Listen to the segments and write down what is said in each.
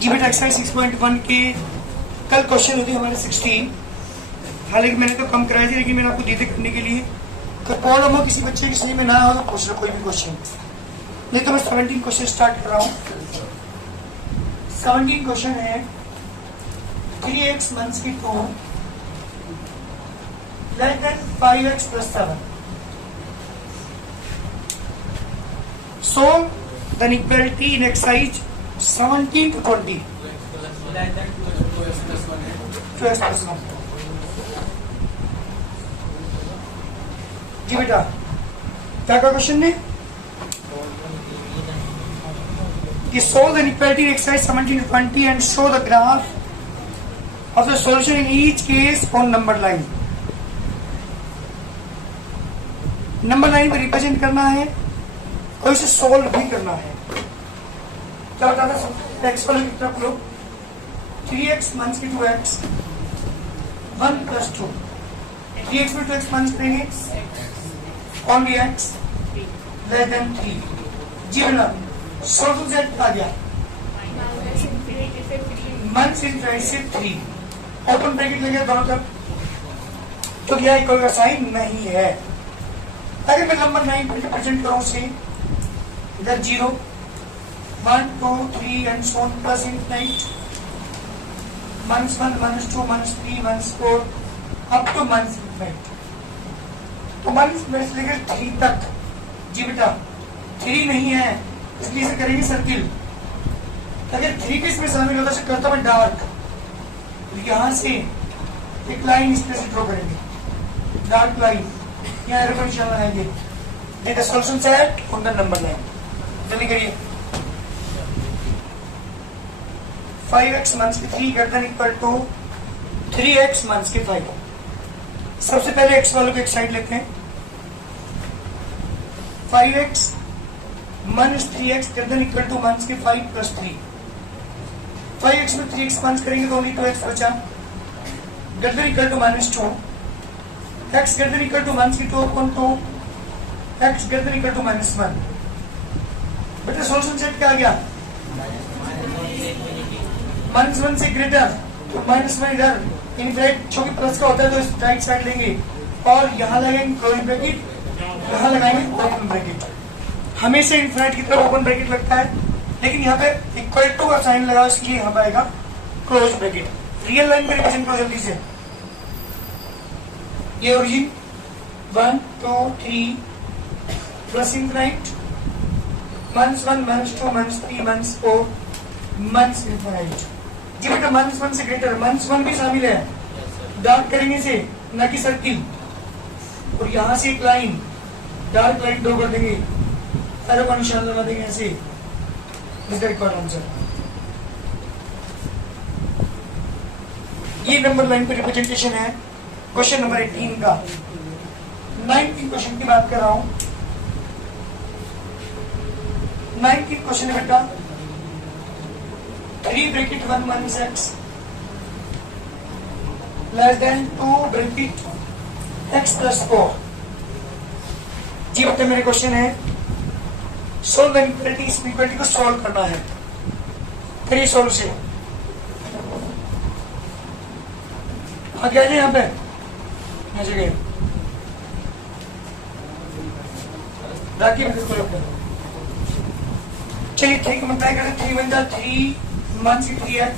जी बेटा एक्सरसाइज 6.1 के कल क्वेश्चन होती हमारे 16। हालांकि मैंने तो कम कराए थे, लेकिन मैंने आपको दीदी करने के लिए कॉलम हो किसी बच्चे की सही में ना हो तो पूछ लो कोई भी क्वेश्चन। नहीं तो मैं 17 क्वेश्चन स्टार्ट कर रहा हूँ। 17 क्वेश्चन है 3x माइनस की 2 less than 5x plus 7। Solve the inequality in exercise 17 to 20. 2x plus 1. जी बेटा क्या का क्वेश्चन है कि solve the inequality in exercise 17 to 20 and show the graph of the solution in each case on number line. Number line पर represent करना है और इसे सोल्व भी करना है। क्या बता था एक्स वाले की तरफ लो 3x माइनस की 2x 1 प्लस 2 3x में 2x माइनस करेंगे ओनली x लेस देन 3। जी बेटा सोल्यूशन सेट आ गया माइनस इनफिनिटी से 3 ओपन ब्रैकेट लगे दोनों तरफ तो क्या इक्वल का साइन नहीं है। अगर मैं नंबर 9 पर रिप्रेजेंट करूं उसे इधर 0 1 2 3 and so on plus infinite -1 -2 -3 -4 up to infinite. तो -1 से लेकर 3 तक जी बेटा 3 नहीं है इसलिए इसे करेंगे सर्किल। अगर 3 के इसमें शामिल होता है करता मैं डार्क यहां से एक लाइन इस पे से ड्रॉ करेंगे डार्क लाइन यहाँ एरो निशान लगाएंगे। Get the solution set on the number line. जल्दी करिए 5x माइनस की 3 गर्दन इक्वल टू 3x माइनस की 5। सबसे पहले x वालों को एक साइड लेते हैं 5x माइनस 3x गर्दन इक्वल टू माइनस की 5 प्लस 3। 5x में 3x माइनस करेंगे तो ओनली 2x बचा गर्दन equal to -2 x greater equal to minus की 2 upon 2 x greater equal to -1। बेटा सॉल्यूशन सेट क्या आ गया -1 से ग्रेटर तो -1 इधर इनफिनिट क्योंकि प्लस का होता है तो इस राइट साइड लेंगे और यहाँ लगाएंगे क्लोज ब्रैकेट यहाँ लगाएंगे ओपन ब्रैकेट। हमेशा इनफिनिट की तरफ ओपन ब्रैकेट लगता है लेकिन यहाँ पे इक्वल टू का साइन लगा इसलिए यहाँ पे आएगा क्लोज ब्रैकेट। रियल लाइन पे रिप्रेजेंट करो जल्दी से। ये ओरिजिन 1 2 3 प्लस इनफिनिट -1 -2 -3 -4 इनफिनिट। जी बेटा -1 से ग्रेटर -1 भी शामिल है डार्क करेंगे इसे ना कि सर्किल और यहाँ से एक लाइन डार्क लाइन ड्रॉ कर देंगे एरो का निशान लगा देंगे ऐसे। Is the required answer. ये नंबर लाइन पे रिप्रेजेंटेशन है क्वेश्चन नंबर 18 का। 19 क्वेश्चन की बात कर रहा हूं। 19 क्वेश्चन है बेटा 3 bracket 1 minus x less then 2 bracket x plus 4। जी बेटा मेरे क्वेश्चन है सोल्व द इनइक्वालिटी। इस इनइक्वालिटी को सॉल्व करना है। करिए सॉल्यूशन। हाँ क्या है यहाँ पे चलिए 3 को मल्टीप्लाई करें 3 वन जा 3 minus 3x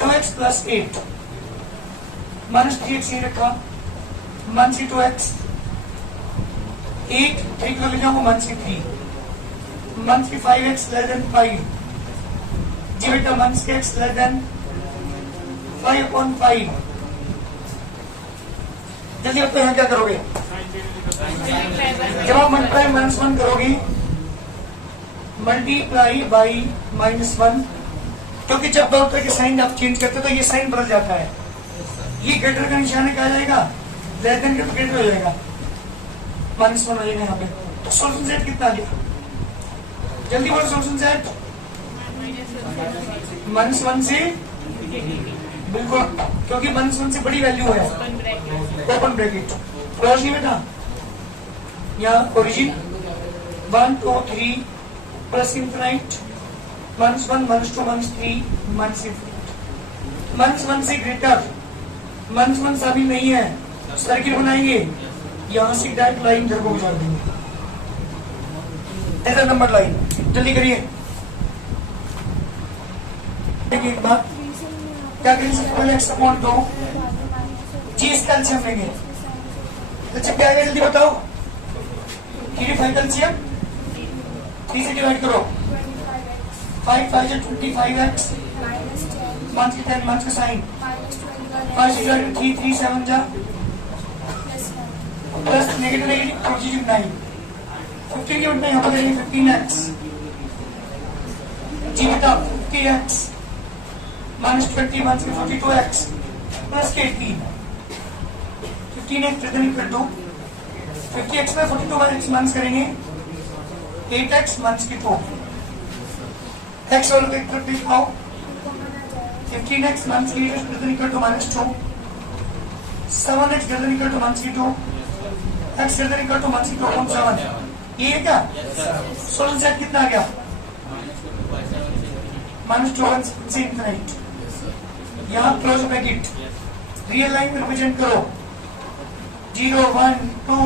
2x plus 8 minus 3x ये रखा माइनस 2x 8 3 को ले जाऊंगा minus 3 minus 5x less than 5। जी बेटा minus x less then 5 upon 5। जल्दी आप यहाँ क्या करोगे जब आप मल्टीप्लाई -1 करोगे मल्टीप्लाई बाई -1 क्योंकि जब दोनों तरह के साइन आप चेंज करते हो तो ये साइन बदल जाता है। ये ग्रेटर का निशान क्या आ जाएगा लेस देन का तो ग्रेटर हो जाएगा -1 हो जाएगा यहाँ पे। तो सॉल्यूशन सेट कितना आ गया जल्दी बोलो सॉल्यूशन सेट -1 से बिल्कुल क्योंकि -1 से बड़ी वैल्यू है ओपन ब्रैकेट क्लोज नहीं बेटा। यहाँ origin 1 2 3 plus infinite months 1, months 2, months 3, months infinite. Months 1 से ग्रेटर, मंथ्स 1 शामिल नहीं है, सर्किल बनाएंगे, यहां से डायरेक्ट लाइन इधर को गुजार देंगे, ऐसा नंबर लाइन। जल्दी करिए। एक बात क्या करें, सबसे पहले एक्स अपॉन 2 जी इसका एलसीएम लेंगे। अच्छा क्या है जल्दी बताओ, 3 5 एलसीएम 3 से डिवाइड करो, 5 5 से 25x, मंथ के 10 मंथ का साइन, 5 से डिवाइड 3 3 7 जा प्लस नेगेटिव नेगेटिव पॉजिटिव 9, 15 के उठना यहाँ पर लेंगे 15x जी बेटा 50x माइनस 20 मंथ के 42x प्लस के 18, 15x greater than equal to 50x में 42 माइनस मंथ करेंगे 8x मंथ की 2 x वालों को एक तरफ लिखाओ, 15x मंथ की greater than equal to minus 2, 7x greater than equal to मंथ की 2, x greater than equal to मंथ की 2.7, ये है क्या? सोल्यूशन सेट कितना आ गया? माइनस 2 से इनफिनिट। यहाँ क्लोज ब्रैकेट रियल लाइन में रिप्रेजेंट करो, 0 1 2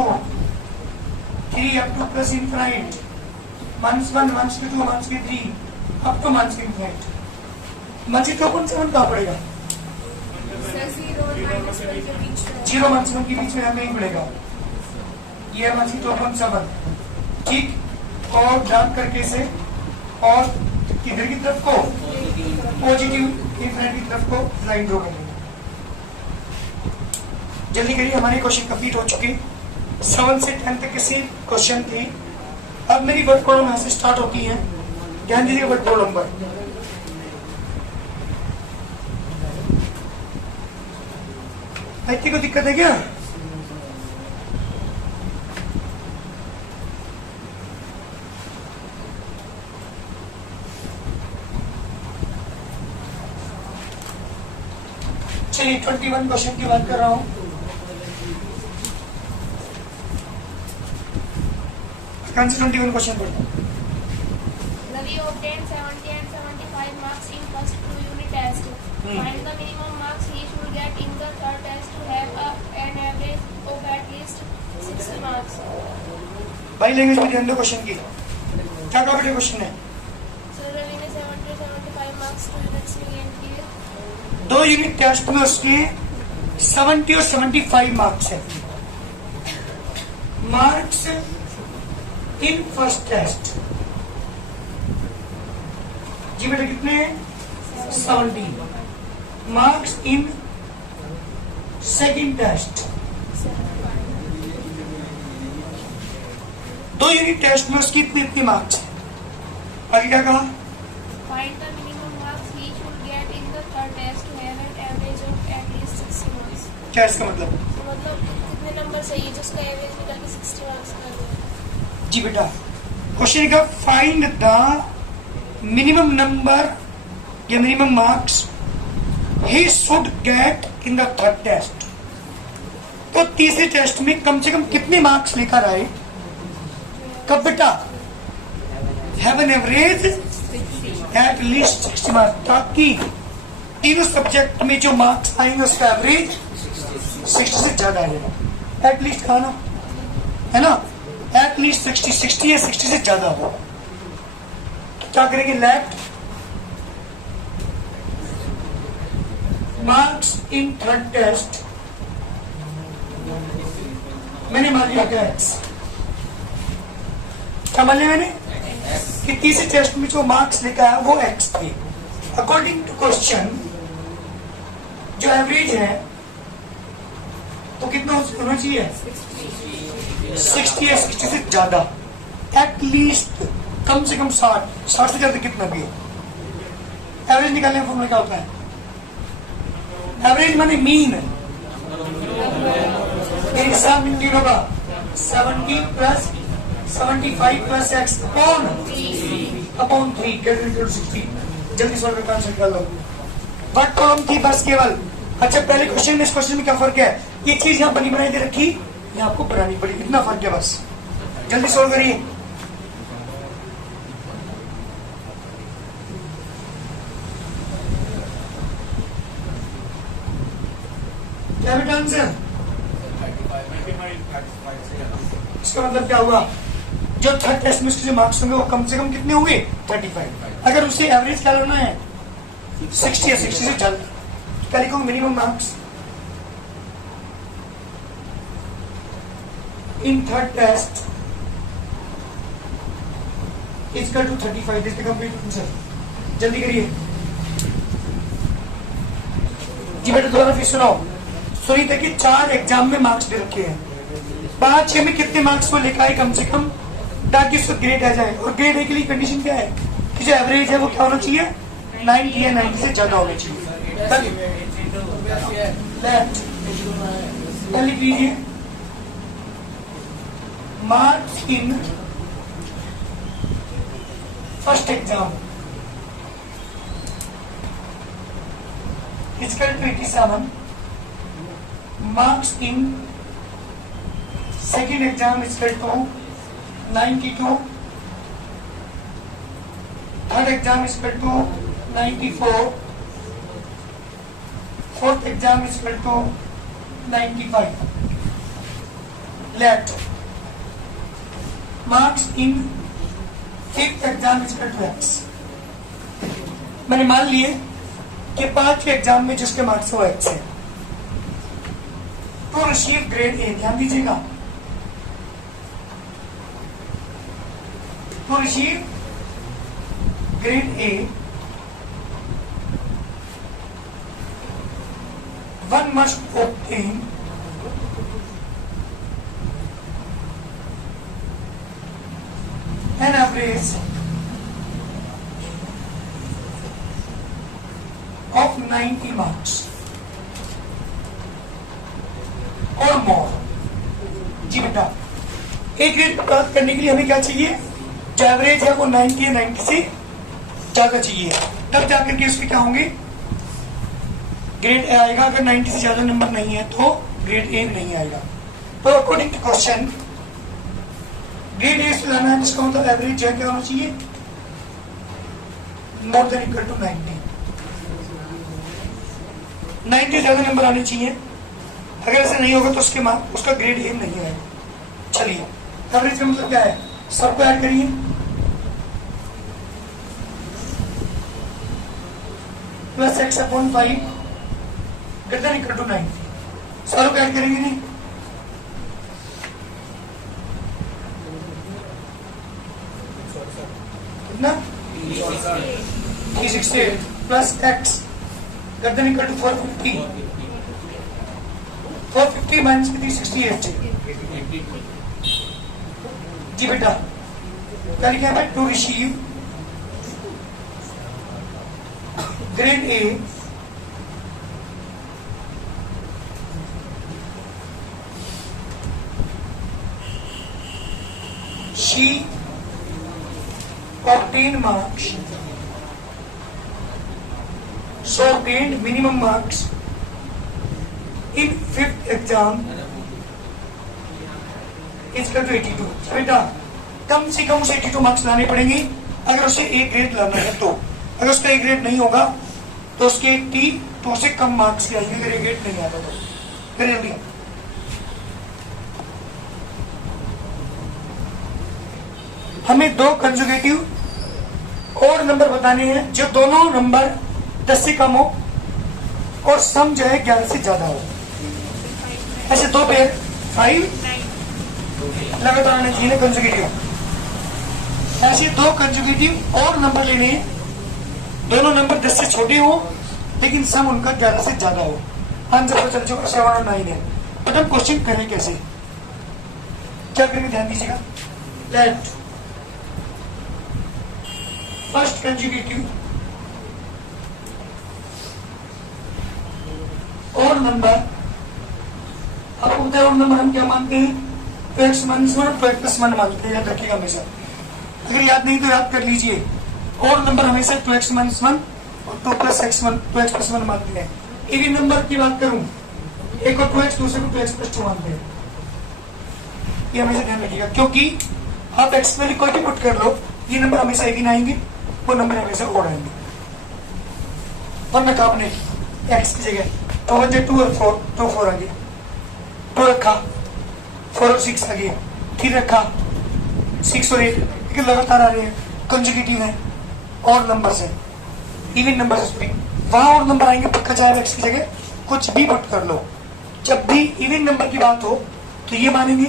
3 up two plus infinite, months 1 months 2 months 3 up two months infinite. Months 2.7 कहाँ पड़ेगा? 0 मंथ्स 1 के बीच में हमें नहीं मिलेगा, ये मंथ्स 2.7 ठीक। और डार्क करके से और इधर की तरफ को पॉजिटिव इनफिनिट की तरफ को लाइन ड्रॉ करेंगे। जल्दी करिए, हमारे क्वेश्चन कंप्लीट हो चुके, 7 से 10 तक किसी क्वेश्चन थे। अब मेरी वर्ड प्रॉब्लम यहाँ से स्टार्ट होती है, ध्यान दीजिए वर्ड प्रॉब्लम पर। को दिक्कत है क्या? चलिए 21 क्वेश्चन की बात कर रहा हूं। कौन से 21 क्वेश्चन पढ़ता हूं? Ravi obtained 70 and 75 marks in first 2 unit test. Find the minimum marks he should get in the third test to have an average of at least 60 marks. भाई लैंग्वेज में ध्यान दो क्वेश्चन की। क्या कहा बेटे क्वेश्चन है? Sir, Ravi ने 70 75 marks 2 units में गेन किए। 2 यूनिट टेस्ट में उसके 70 और 75 मार्क्स है। मार्क्स इन फर्स्ट टेस्ट जी बेटा कितने हैं? 70। Marks in second test, 2 unit test में उसकी इतनी मार्क्स है। आगे क्या कहा? Find the minimum marks he should get in the third test to have an average of at least 60 marks. क्या इसका मतलब? मतलब कितने नंबर चाहिए जिसका एवरेज निकल के 60 मार्क्स कर दे? जी बेटा क्वेश्चन का फाइंड द मिनिमम नंबर या मिनिमम मार्क्स ही should get in the third test. तो तीसरे टेस्ट में कम से कम कितने मार्क्स लेकर आए? कब बेटा? Have an average at least 60 marks, ताकि तीनों सब्जेक्ट में जो मार्क्स आएंगे उसका एवरेज 60 से ज्यादा आएगा। एट लीस्ट खाना है ना, एट लीस्ट 60 या 60 से ज्यादा हो। तो क्या करेंगे? Left marks in third test मैंने मान लिया क्या एक्स, क्या मान लिया मैंने कि तीसरे टेस्ट में जो मार्क्स लिखा है वो एक्स थे। अकॉर्डिंग टू क्वेश्चन जो एवरेज है तो कितना होना चाहिए? 60 या 60 से ज्यादा, एट लीस्ट कम से कम 60 से ज्यादा कितना भी हो। एवरेज निकालने का फॉर्मूला क्या होता है? एवरेज माने मीन, हिसाब मीन होगा 70 plus 75 plus x upon 3 greater 60। जल्दी सॉल्व करके आंसर निकाल लो। वर्ड प्रॉब्लम थी बस केवल। अच्छा पहले क्वेश्चन में इस क्वेश्चन में क्या फर्क है? ये चीज यहाँ बनी बनाई दे रखी, ये आपको बनानी पड़ी, इतना फर्क है बस। जल्दी सॉल्व करिए। क्या बेटा आंसर? इसका मतलब क्या हुआ, जो थर्ड टेस्ट में उसके जो मार्क्स होंगे वो कम से कम कितने होंगे? 35। अगर उसे एवरेज क्या लेना है? 60 या 60 से ज्यादा, क्या लिखोगे? Minimum marks in third test equal to 35। This the complete answer. जल्दी करिए जी बेटा, दोबारा फिर सुनाओ। सुनी थे कि 4 एग्जाम में मार्क्स दे रखे हैं, 5-6 में कितने मार्क्स को लेकर आए कम से कम, ताकि उसको ग्रेड आ जाए। और ग्रेड ए के लिए कंडीशन क्या है कि जो एवरेज है वो क्या होना चाहिए? 90 या 90 से ज्यादा होना चाहिए। लिख लीजिए marks in first exam equal to 87, marks in second exam is equal to 92, third exam is equal to 94, fourth exam is equal to 95. Let marks in fifth exam is equal to X. मैंने मान लिए कि 5वें exam में जिसके marks वो X है, तो रिसीव ग्रेड ए। ध्यान दीजिएगा, तो receive grade A one must obtain an average of 90 marks और मोर। जी बेटा, एक ग्रेड प्राप्त करने के लिए हमें क्या चाहिए? जो एवरेज है वो 90 या 90 से ज्यादा चाहिए, तब जाकर के उसके क्या होंगे? ग्रेड ए आएगा। अगर 90 से ज्यादा नंबर नहीं है तो ग्रेड ए नहीं आएगा। तो according to question grade A से लाना है, जिसका मतलब एवरेज जो है क्या होना चाहिए? More than equal to 90। 90 से ज्यादा नंबर आने चाहिए। अगर ऐसा नहीं होगा तो उसका ग्रेड ए नहीं आएगा। चलिए, एवरेज का मतलब क्या है? सबको ऐड करिए। Plus x upon 5 greater equal to 90। सारों को ऐड करेंगे नहीं? कितना? 368 plus x greater equal to 450। 450 minus 368 जी बेटा, क्या लिखा है? To receive grade A she obtained marks, so obtained minimum marks in fifth exam is equal to 82। बेटा, कम से कम उसे 82 मार्क्स लाने पड़ेंगे अगर उसे ए ग्रेड लाना है। तो अगर उसका ए ग्रेड नहीं होगा तो उसके 80 तो उसे कम मार्क्स आएंगे। अगर ए ग्रेड नहीं आता तो फिर जल्दी हमें 2 कंजुगेटिव और नंबर बताने हैं जो दोनों नंबर 10 से कम हो और सम जो है 11 से ज्यादा हो। ऐसे 2 पेयर 5 लगातार आने चाहिए कंजुगेटिव। ऐसे 2 कंजुगेटिव और नंबर लेने हैं, दोनों नंबर 10 से छोटे हो लेकिन सम उनका 11 से ज्यादा हो। आंसर तो चल चुका 7 और 9 है। बट हम क्वेश्चन करें कैसे, क्या करेंगे? ध्यान दीजिएगा। लेट फर्स्ट कंजुगेटिव और नंबर, आपको पता है और नंबर हम क्या मानते हैं? 2x माइनस 1 और 2x+1 मानते हैं। याद रखिएगा हमेशा, अगर याद नहीं तो याद कर लीजिए। और नंबर हमेशा 2x माइनस 1 और 2x+1 मानते हैं। इवन नंबर की बात करूं, एक को 2x दूसरे को 2x+2 मानते हैं। ये हमेशा ध्यान रखिएगा, क्योंकि आप x में कोई भी पुट कर लो, ये नंबर हमेशा इवन आएंगे, वो नंबर हमेशा ओड आएंगे। वरना आपने x की जगह तो बचे 2 और 4, 2 4 आ गया, 2 रखा, 4 और 6 आ गया, 3 रखा, 6 और 8, लेकिन लगातार आ रहे हैं, कंजुगेटिव है, और नंबर्स है, इवन नंबर है, वहां और नंबर आएंगे पक्का, चाहे एक्स की जगह कुछ भी पुट कर लो। जब भी इवन नंबर की बात हो तो ये मानेंगे,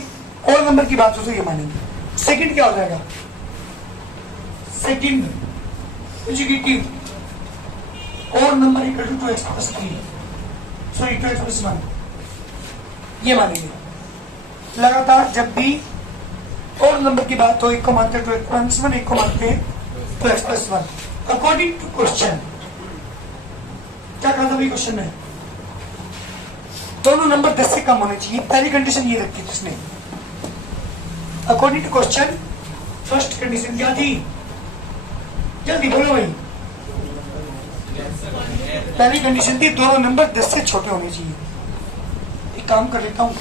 और नंबर की बात हो तो ये मानेंगे। सेकंड क्या हो जाएगा? सेकंड कंजुगेटिव और number equal to 2x plus 3, sorry 2x plus 1, ये मानेंगे। लगातार जब भी और नंबर की बात हो, एक को मानते 2x प्लस 1, एक को मानते 2x plus 1। According to question, क्या कहा था भाई क्वेश्चन में? दोनों नंबर 10 से कम होने चाहिए, पहली कंडीशन ये रखी थी उसने। According to question first condition क्या थी? जल्दी बोलो भाई। पहली कंडीशन थी दोनों नंबर 10 से छोटे होने चाहिए। एक काम कर लेता हूं,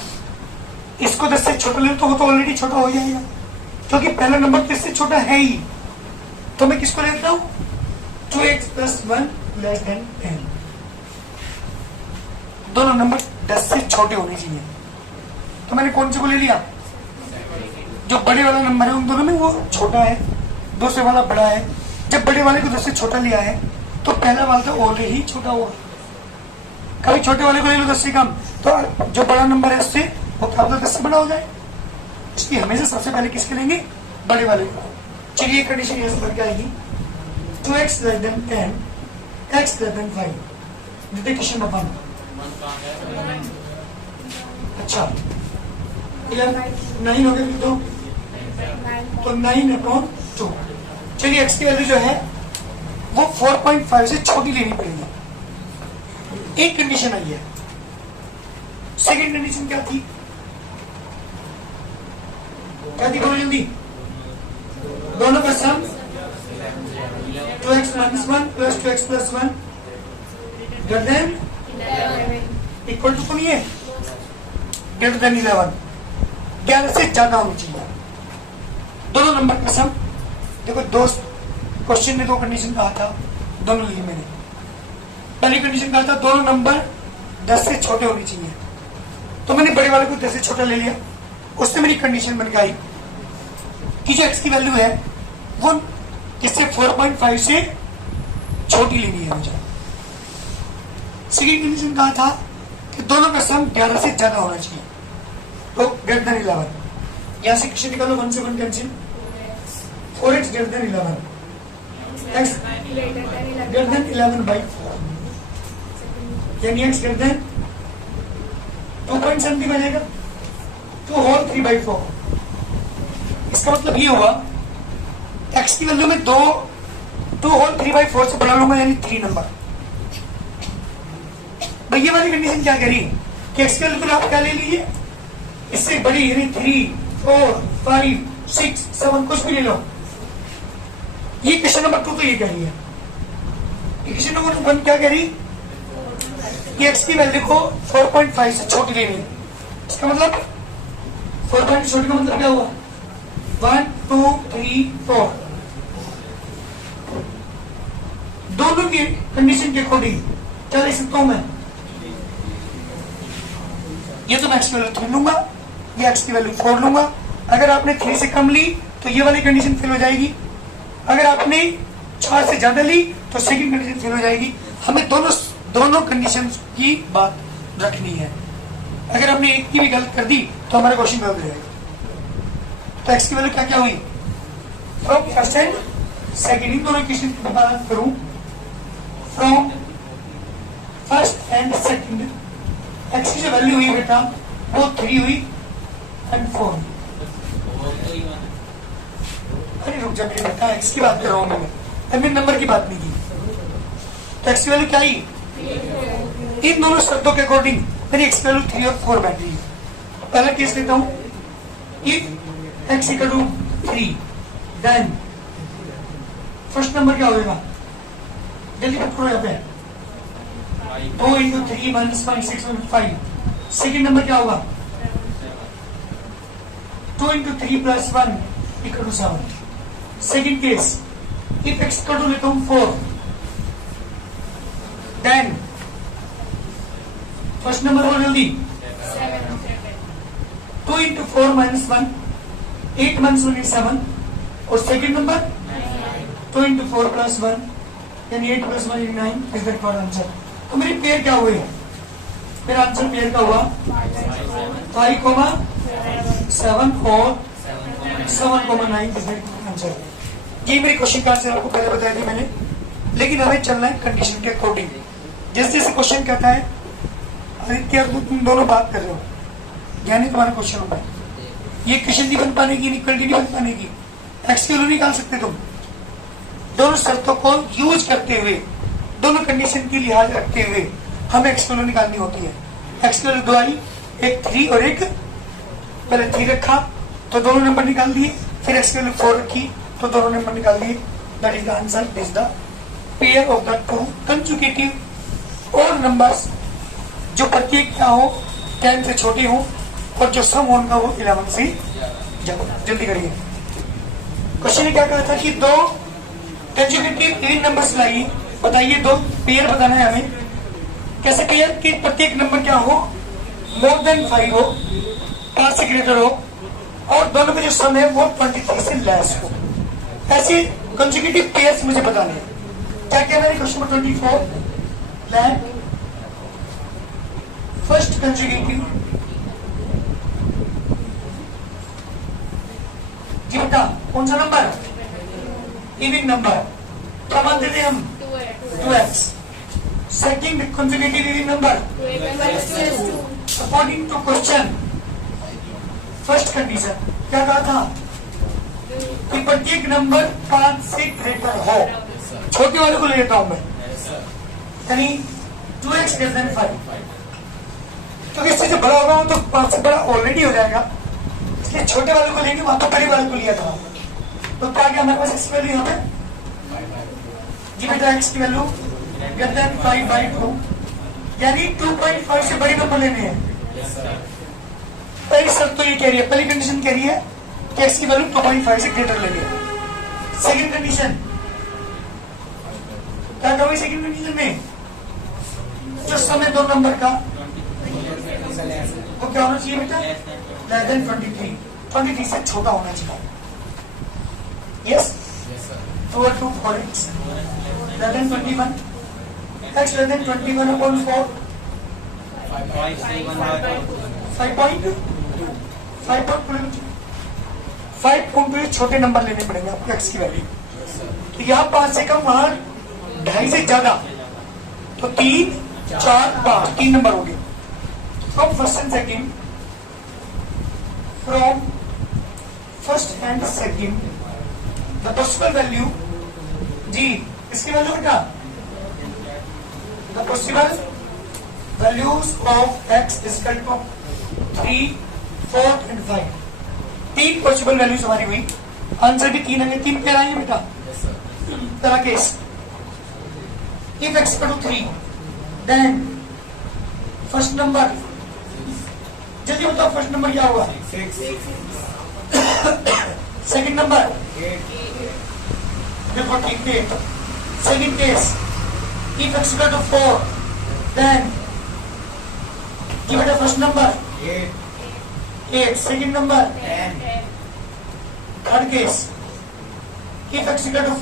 इसको 10 से छोटा ले तो वो तो ऑलरेडी छोटा हो जाएगा, क्योंकि पहला नंबर 10 से छोटा है ही। तो मैं किसको लेता हूं? 2x plus 1 less than 10। दोनों नंबर 10 से छोटे होने चाहिए। तो मैंने कौन से को ले लिया? जो बड़े वाला नंबर है उन दोनों में वो छोटा है, दूसरे वाला बड़ा है। जब बड़े वाले को 10 से छोटा लिया है तो पहला वाला तो ऑलरेडी छोटा होगा। कभी छोटे वाले को ले लो 10 से कम, तो जो बड़ा नंबर है उससे वो क्या होता है 10 से बड़ा हो जाए। इसलिए हमेशा सबसे पहले किसके लेंगे? बड़े वाले को। चलिए कंडीशन ऐसे करके आएगी 2x less than 10, x less then 5। देखते क्वेश्चन नंबर 1। अच्छा 9 हो गया तो 9/2। चलिए x की वैल्यू जो है वो 4.5 से छोटी लेनी पड़ेगी। एक कंडीशन आई है। सेकंड कंडीशन क्या थी? क्या थी बोलो जल्दी। दोनों का sum 2x minus 1 plus 2x plus 1 greater than equal to नहीं है, ग्रेटर देन 11, 11 से ज्यादा होनी चाहिए। दोनों नंबर का सम, देखो दोस्त क्वेश्चन में 2 कंडीशन कहा था, दोनों लिए मैंने। पहली कंडीशन कहा था दोनों नंबर 10 से छोटे होने चाहिए, तो मैंने बड़े वाले को 10 से छोटा ले लिया। उससे मेरी कंडीशन बन गई कि जो x की वैल्यू है वो इससे 4.5 से छोटी लेनी है मुझे। सेकेंड कंडीशन कहा था कि दोनों का सम 11 से ज्यादा होना चाहिए, तो ग्रेटर देन 11। यहां से क्वेश्चन निकालो 1 से 1 cancel, 4x greater than 11, x greater then 11/4, यानी x ग्रेटर देन 2.7 बनेगा, 2 होल 3/4। इसका मतलब ये हुआ x की वैल्यू में 2 होल 3/4 से बड़ा लूंगा, यानी 3 नंबर। भाई ये वाली कंडीशन क्या करी कि x की वैल्यू आप क्या ले लीजिए, इससे बड़ी, यानी 3, 4, 5, 6, 7 कुछ भी ले लो। ये क्वेश्चन नंबर 2 तो ये कह रही है। क्वेश्चन नंबर 1 क्या कह रही कि x की वैल्यू को 4.5 से छोटी लेनी है। इसका मतलब 4.5 से छोटी का मतलब क्या हुआ? 1, 2, 3, 4 दोनों की कंडीशन के अकॉर्डिंग क्या ले सकता हूं मैं? ये तो मैं x की वैल्यू 3 लूंगा, ये x की वैल्यू 4 लूंगा। अगर आपने 3 से कम ली तो ये वाली कंडीशन फेल हो जाएगी। अगर आपने 4 से ज्यादा ली तो सेकंड कंडीशन फेल हो जाएगी। हमें दोनों कंडीशन की बात रखनी है। अगर हमने एक की भी गलत कर दी तो हमारा क्वेश्चन गलत हो जाएगा। तो x की वैल्यू क्या क्या हुई? फ्रॉम फर्स्ट एंड सेकंड, इन दोनों क्वेश्चन की बात करूं, from first and second x की जो वैल्यू हुई बेटा वो 3 हुई एंड 4। अरे रुक जा मेरे बेटा, x की बात कर रहा हूं मैं नंबर की बात नहीं की। तो x की वैल्यू क्या आई? इन दोनों शब्दों के अकॉर्डिंग मेरी x की वैल्यू 3 और 4 बैठ रही है। पहला केस लेता हूं, if x equal to 3 then first number क्या होगा? जल्दी पकड़ो यहाँ पे, 2 into 3 minus 5, 6 into 5। Second number क्या होगा? 2 into 3 plus 1 equal to 7। Second case, if x equal to लेता हूं 4 then फर्स्ट नंबर बोलो जल्दी। 2 into 4 minus 1, 8 minus 1 is 7, और सेकंड नंबर 2 into 4 plus 1, यानी 8 plus 1 is 9, is that correct answer. तो मेरी पेयर क्या हुई? मेरा आंसर पेयर का हुआ 5, 7 और 7,9 is that आंसर। ये मेरी क्वेश्चन का आंसर आपको पहले बताया था मैंने, लेकिन हमें चलना है कंडीशन के अकॉर्डिंग। जैसे जैसे क्वेश्चन कहता है आदित्य तुम दोनों बात कर रहे हो, यानी तुम्हारा क्वेश्चन होगा ये क्वेश्चन नहीं बन पाने की, इक्वलिटी नहीं बन पाने की, एक्स की वैल्यू निकाल सकते तुम। दोनों शर्तों को यूज करते हुए, दोनों कंडीशन की लिहाज रखते हुए हमें एक्स की वैल्यू निकालनी होती है। एक्स की वैल्यू 2 आई, एक 3 और एक, पहले 3 रखा तो दोनों नंबर निकाल दिए, फिर एक्स की वैल्यू 4 रखी तो दोनों नंबर निकाल दिए। That is the answer, is the pair of the two consecutive और नंबर्स जो प्रत्येक क्या हो 10 से छोटे हो और जो सम हो उनका वो 11 से ज्यादा। जल्दी करिए। क्वेश्चन ने क्या कहा था कि दो कंसेक्यूटिव इवन नंबर्स लाइए। बताइए, दो पेयर बताना है हमें। कैसे पेयर? कि प्रत्येक नंबर क्या हो मोर देन 5 हो, 5 से ग्रेटर हो, और दोनों का जो सम है वो 23 से लेस हो। ऐसे कंसेक्यूटिव पेयर्स मुझे बताने हैं। क्या कहना है question number 24? Let first consecutive, जी बेटा कौन सा नंबर? Even number. क्या मानते थे हम? 2x। Second consecutive even number according to question. First condition क्या कहा था? कि प्रत्येक नंबर 5 से ग्रेटर हो। छोटे वाले को ले लेता हूं मैं, यानी 2x ग्रेटर देन 5, क्योंकि इससे जो बड़ा होगा वो तो 5 से बड़ा ऑलरेडी हो जाएगा, इसलिए छोटे वाले को लेंगे। वहां तो बड़े वाले को लिया था, तो क्या गया हमारे पास एक्स की वैल्यू यहाँ पे? जी बेटा एक्स की वैल्यू ग्रेटर देन 5/2, यानी 2.5 से बड़े नंबर लेने हैं। पहली शर्त तो ये कह रही है, पहली कंडीशन कह रही है कि एक्स की वैल्यू 2.5 से ग्रेटर लेंगे। सेकंड कंडीशन क्या कहोगे? सेकंड कंडीशन में जो समय दो नंबर का वो क्या होना चाहिए बेटा? लेस देन 23 से छोटा होना चाहिए। यस, तो 2 4 x less then 21, x less then 21 upon 4 5.2 छोटे नंबर लेने पड़ेंगे आपको x की वैल्यू। तो यहाँ 5 से कम, वहां 2.5 से ज्यादा, तो 3 4 5 3 नंबर हो गए। From first and second, from first and second the possible value, जी इसकी वैल्यू बेटा the possible values of x is equal to 3 4 and 5। 3 possible values हमारी हुई, आंसर भी 3 है। 3 पेयर आई है बेटा। तरह case if x equal to 3, then first number, जल्दी बताओ फर्स्ट नंबर क्या हुआ? 6। Second number 8। Second case if x equal to 4, then ये बेटा first number 8। Second number 10। Third case if x equal to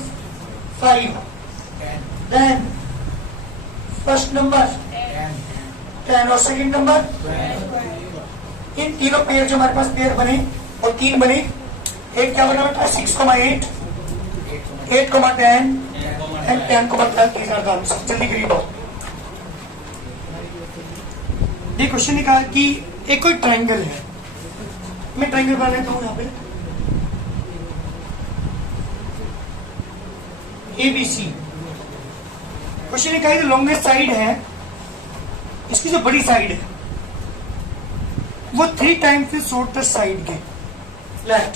5, then first number 10 और second number 12। इन तीनों pair जो हमारे पास पेयर बने और 3 बने, एक क्या बना बेटा? 6,8, 8,10 एंड 10,12। जल्दी करिए। ये क्वेश्चन ने कहा कि एक कोई ट्रायंगल है, मैं ट्रायंगल बना लेता हूं यहाँ पे ABC। क्वेश्चन ने कहा कि लॉन्गेस्ट साइड है, इसकी जो बड़ी साइड है वो 3 टाइम्स से शॉर्टेस्ट साइड के लेफ्ट।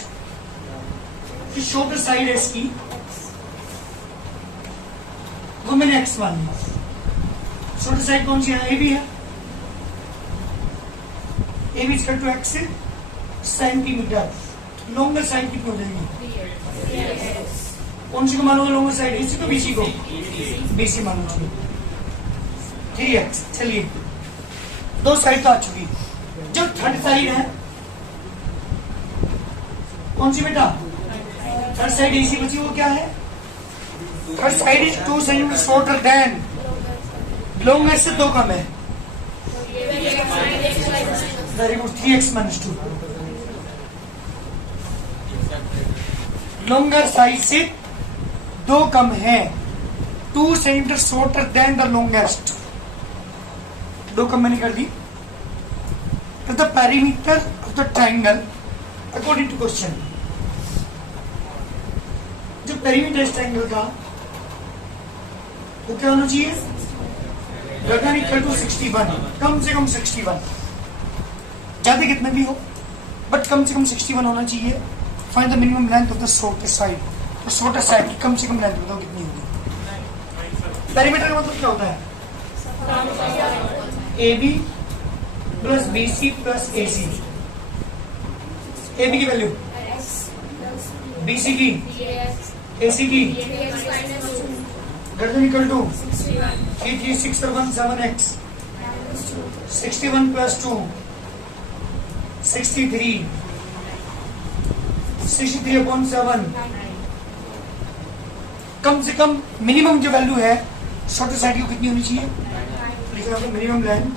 जो शॉर्टेस्ट साइड है इसकी वो मैंने x मान लिया। शॉर्टेस्ट साइड कौन सी है? AB है। AB equal to x centimetre. Longer side कितनी हो जाएगी? कौन सी को मानोगे लॉन्गर साइड? इसी को BC को? BC मानो। 3x। चलिए दो साइड तो आ चुकी, जो थर्ड साइड है कौन सी बेटा? थर्ड साइड एसी बची, वो क्या है? Third side is 2 centimetre shorter than, longer से 2 कम है। Very good, 3x minus 2। Longer side से 2 कम है, 2 centimetre shorter than the longest. 2 कम मैंने कर दी। The perimeter of the triangle according to question, जो पेरीमीटर इस ट्राइंगल का वो क्या होना चाहिए? ग्रेटर इक्वल टू 61, कम से कम 61, ज्यादा कितना भी हो बट कम से कम 61 होना चाहिए। Find the minimum length of the shortest side, तो शॉर्टेस्ट साइड की कम से कम लेंथ बताओ कितनी होगी? पेरीमीटर का मतलब क्या होता है? AB plus BC plus AC। AB की वैल्यू, BC की, AC की, greater equal to 3 3 6 1 7 x, 61 plus 2 63, 63/7। कम से कम मिनिमम जो वैल्यू है शॉर्टर साइड की कितनी होनी चाहिए? लिखा है minimum length,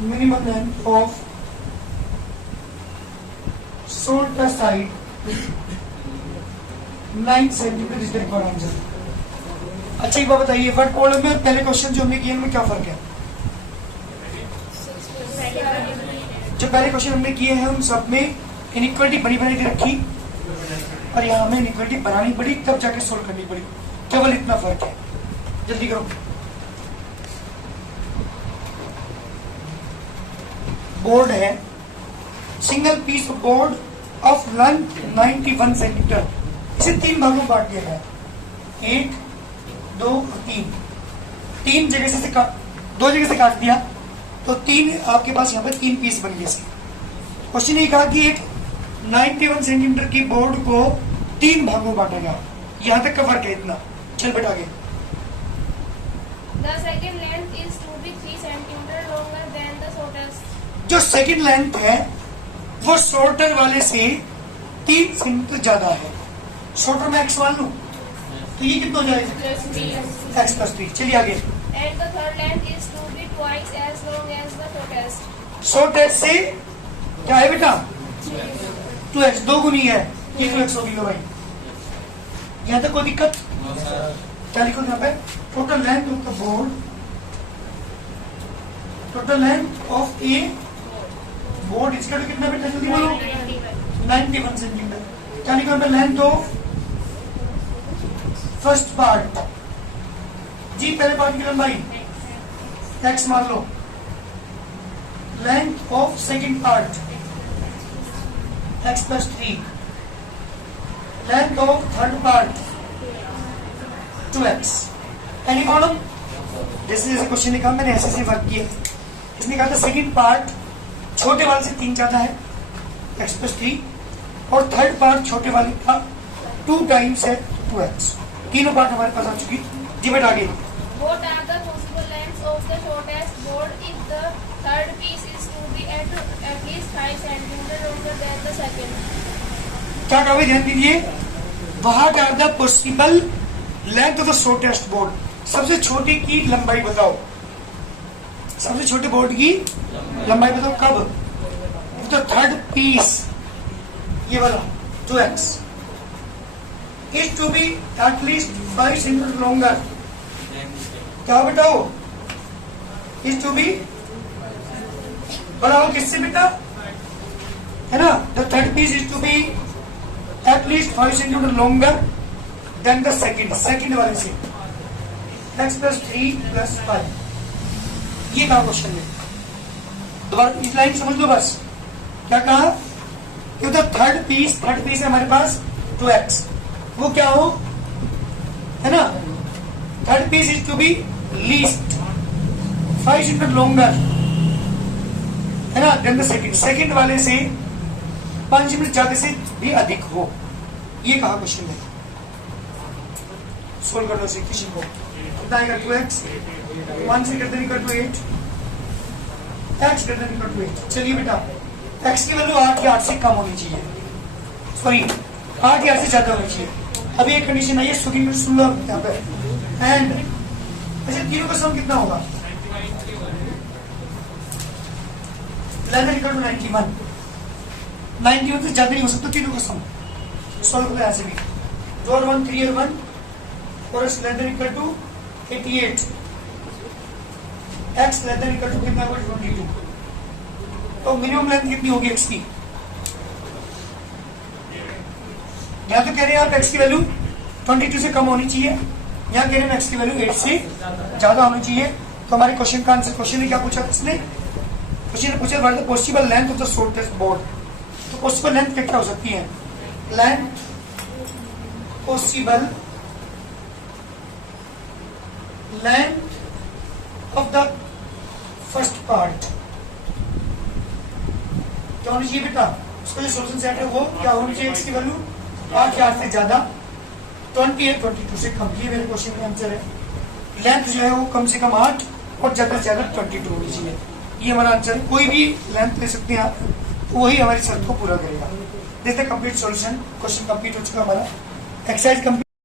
minimum length of shorter side 9 centimetre is the required answer. अच्छा एक बात बताइए, वर्ड प्रॉब्लम में पहले क्वेश्चन जो हमने किए उनमें क्या फर्क है? जो पहले क्वेश्चन हमने किए हैं उन सब में इनइक्वालिटी बनी बनाई रखी और यहाँ हमें इनइक्वालिटी बनानी पड़ी, तब जाके सोल्व करनी पड़ी, केवल इतना फर्क है। जल्दी करो। बोर्ड है, single piece of board of length 91 centimetre, इसे 3 भागों में बांट दिया गया, 1 2 और 3। 3 जगह से 2 जगह से काट दिया तो 3 आपके पास यहाँ पे 3 पीस बन गए। क्वेश्चन ये कहा कि एक 91 सेंटीमीटर की बोर्ड को 3 भागों में बांटा गया, यहाँ तक का फर्क है इतना। चल बेटा आगे। The second length is to be 3 centimeter longer than the shortest. जो सेकंड लेंथ है वो शॉर्टर वाले से 3 सेंटीमीटर ज्यादा है। शॉर्टर में x मान लूं तो ये कितना हो जाएगा? x plus 3। चलिए आगे। And the third length is to be twice as long as the shortest. Shortest से क्या है बेटा? 2x, 2 गुनी है, ये 2x होगी। लो भाई यहाँ तक कोई दिक्कत? क्या लिखो यहाँ पे? Total length of the board, total length of A board इसका तो कितना बेटा? जल्दी बोलो। 91 सेंटीमीटर। क्या लिखो यहाँ पे? लेंथ ऑफ फर्स्ट पार्ट, जी पहले पार्ट की लंबाई x मान लो, length of second part x plus 3, length of third part 2x। Any problem? जैसे जैसे क्वेश्चन लिखा मैंने ऐसे ऐसे वर्क किया। इसने कहा था सेकंड पार्ट छोटे वाले से 3 ज्यादा है x प्लस 3 और थर्ड पार्ट छोटे वाले का 2 टाइम्स है 2x। तीनों पार्ट हमारे पास आ चुकी। जी बेटा आगे। What are the possible lengths of the shortest board if the third piece is to be at least 5 centimeter longer than the second? क्या कहा? ध्यान दीजिए। What are the possible length of the shortest board? सबसे छोटी की लंबाई बताओ। सबसे छोटे बोर्ड की लंबाई बताओ कब? तो थर्ड पीस ये वाला 2x is to be at least 5 centimeter longer। क्या बताओ? is to be बढ़ाओ किससे बेटा? है ना? the third piece is to be at least 5 centimeter longer than the second वाले से x plus 3 plus 5। ये कहा क्वेश्चन में? दोबारा इस लाइन समझ लो बस। क्या कहा? कि the थर्ड पीस है हमारे पास 2x, वो क्या हो? है ना? Third piece is to be least 5 centimetre longer, है ना, देन द सेकंड वाले से 5 मिनट ज्यादा से भी अधिक हो। ये कहा क्वेश्चन में। सोल्व कर लो इसे किसी को, कितना आएगा 2x, 1 से greater equal to 8, x greater equal to 8। चलिए बेटा x की वैल्यू 8 या 8 से कम होनी चाहिए, सॉरी 8 या 8 से ज्यादा होनी चाहिए। अभी एक कंडीशन आई है, सुन लो यहाँ पे। एंड अच्छा तीनों का सम कितना होगा, लेस देन इक्वल टू 91, 91 से ज्यादा नहीं हो सकता तीनों का सम। सॉल्व करें ऐसे भी, 2 और 1 3 और 1 और less than equal to 88, x less than equal to कितना होगा 22। तो मिनिमम लेंथ कितनी होगी x की, यहाँ तो कह रहे हैं आप x की वैल्यू 22 से कम होनी चाहिए, यहाँ कह रहे हैं x की वैल्यू 8 से ज्यादा होनी चाहिए। तो हमारे क्वेश्चन का आंसर, क्वेश्चन ने क्या पूछा इसने, क्वेश्चन ने पूछा what is the possible length of the shortest board. तो पॉसिबल लेंथ क्या हो सकती है, length possible length of the first part क्या होनी चाहिए बेटा, उसका जो सोल्यूशन सेट है वो क्या होनी चाहिए, x की वैल्यू 8 या 8 से ज्यादा, 20 या 22 से कम। ये मेरे क्वेश्चन का आंसर है। लेंथ जो है वो कम से कम 8 और ज्यादा से ज्यादा 22 होनी चाहिए, ये हमारा आंसर है। कोई भी लेंथ ले सकते हैं आप, तो वही हमारी शर्त को पूरा करेगा। देखते हैं कंप्लीट सॉल्यूशन, क्वेश्चन कंप्लीट हो चुका हमारा, एक्सरसाइज कंप्लीट।